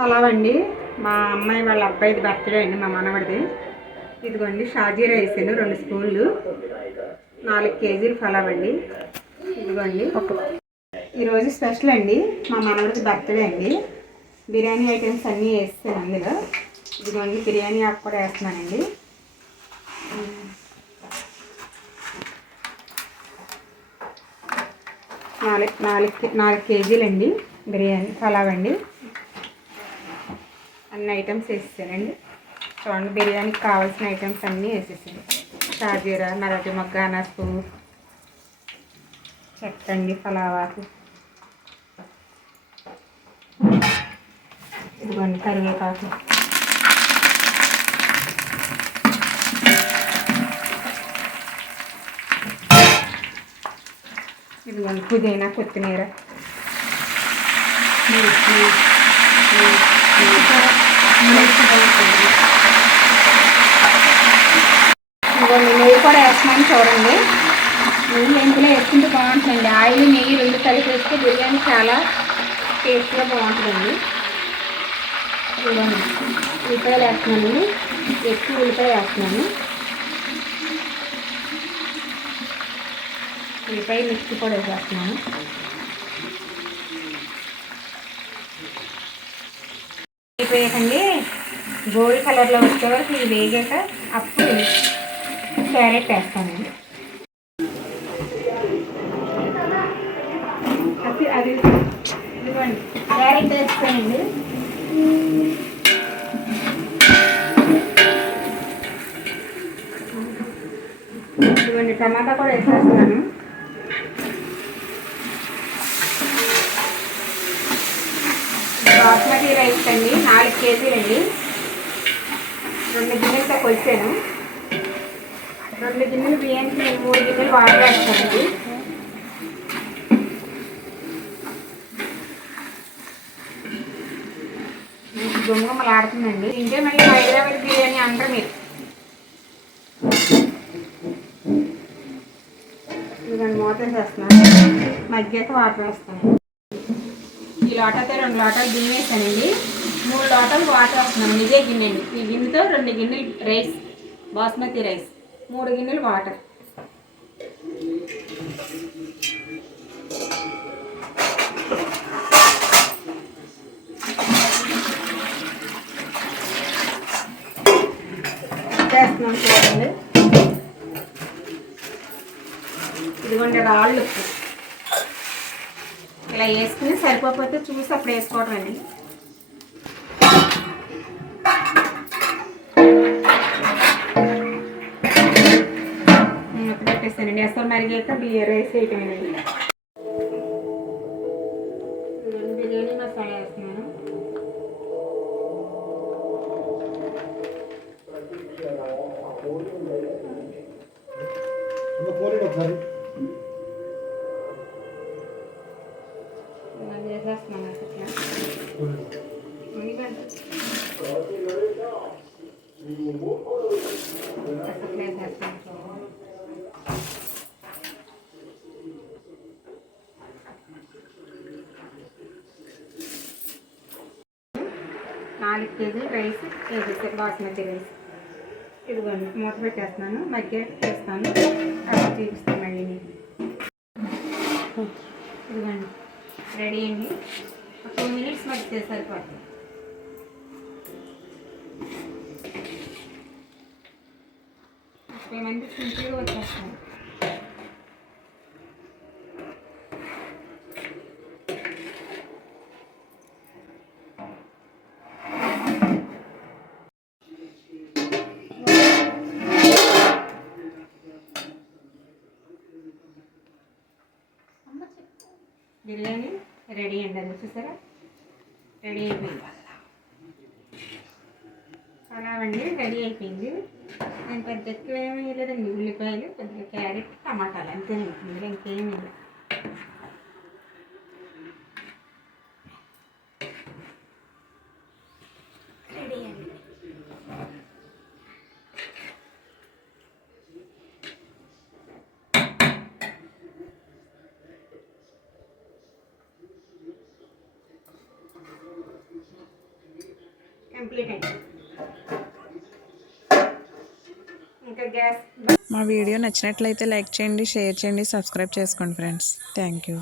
Hello అండి, మా అమ్మాయి వాళ్ళ అబ్బాయిది బర్త్డే అండి, మా మనవడిది. ఇదిగోండి షాజీ రైస్ 2 స్పూన్లు, 4 కేజీలు పలావ్ అండి. ఇదిగోండి ఈరోజు స్పెషల్ అండి, మా మనవడిది బర్త్డే అండి. బిర్యానీ ఐటమ్స్ అన్నీ వేస్తాను అందులో. ఇదిగోండి బిర్యానీ ఆకు కూడా వేస్తున్నానండి. 4 కేజీలండి బిర్యానీ పలావ్ అండి. అన్ని ఐటమ్స్ వేసేసానండి. చూడండి బిర్యానీకి కావాల్సిన ఐటమ్స్ అన్నీ వేసేసాను. షాజీరా, మరాఠీ మొగ్గ, అనాస్ పువ్వు, చెక్కండి, పలావాకు, ఇదిగోండి కరివేపాకు, ఇదిగోండి పుదీనా, కొత్తిమీర, ఇదిగోండి నెయ్యి కూడా వేస్తున్నాను. చూడండి నెయ్యి ఇంట్లో వేసుకుంటే బాగుంటుందండి. ఆయిల్ నెయ్యి 2 కలిపి వేస్తే బిర్యానీ చాలా టేస్ట్గా బాగుంటుందండి. ఇదిగోండి ఉల్లిపాయలు వేస్తున్నానండి, ఎక్కువ ఉల్లిపాయ వేస్తున్నాను. ఉల్లిపాయ మిక్సీ కూడా వేసేస్తున్నాను. అయిపోయాకండి గోల్డ్ కలర్లో వచ్చే వరకు ఇది వేగాక అప్పుడు క్యారెట్ వేస్తానండి. అది ఇదిగోండి క్యారెట్ వేస్తానండి. ఇదిగోండి టమాటా కూడా వేసేస్తున్నాను. బాస్మతి రైస్ అండి, 4 కేజీలండి. 2 గిన్నెలతో కొలిచాను. 2 గిన్నెలు బియ్యానికి 3 గిన్నెలు వాటర్ వేస్తానండి. గుమ్మలాడుతుందండి. ఇంకే మళ్ళీ హైదరాబాద్ బిర్యానీ అంటారు మీరు. ఇదిగోండి మూత వేసేస్తున్నాను. మగ్గాక వాటర్ వేస్తాను. ఈ లోటాతో 2 లోటాలు గిన్నె వేసానండి. 3 లోటాలు వాటర్ వేస్తున్నాను. ఇదే గిన్నె అండి. ఈ గిన్నెతో 2 గిన్నెలు రైస్, బాస్మతి రైస్, 3 గిన్నెలు వాటర్. వేస్తున్నాను చూడండి. ఇదిగోండి రాళ్ళు ఉప్పు ఇలా వేసుకుని సరిపోతే చూసి అప్పుడు వేసుకోవటం అండి. మూత పెట్టేస్తానండి. అసలు మరిగాక రైస్ వేయటమేనండి. బిర్యానీ మసాలా వేస్తున్నాను. వేసేస్తున్నాను అసలు 4 కేజీలు రైస్ వేసేసాను, బాస్మతి రైస్. ఇదిగోండి మూత పెట్టేస్తున్నాను. మధ్య వేస్తాను, అప్పుడు చూపిస్తాను మళ్ళీ మీకు. ఇదిగోండి రెడీ అండి. 2 మినిట్స్ మగ్గితే సరిపోతుంది. మంది సింపుల్గా వచ్చేస్తాను. బిర్యానీ రెడీ అండి. అది చూసారా, రెడీ అయిపోయింది. పలావ్ అండి రెడీ అయిపోయింది. నేను పెద్ద ఎక్కువ ఏమీ వేయలేదండి. ఉల్లిపాయలు, కొద్దిగా క్యారెట్, టమాటాలు అంతేనండి. ఇందులో ఇంకేమీ లేదు. రెడీ అండి. కంప్లీట్ అయింది. ఇంకా గ్యాస్. మా వీడియో నచ్చినట్లయితే లైక్ చేయండి, షేర్ చేయండి, సబ్స్క్రైబ్ చేసుకోండి ఫ్రెండ్స్. Thank you.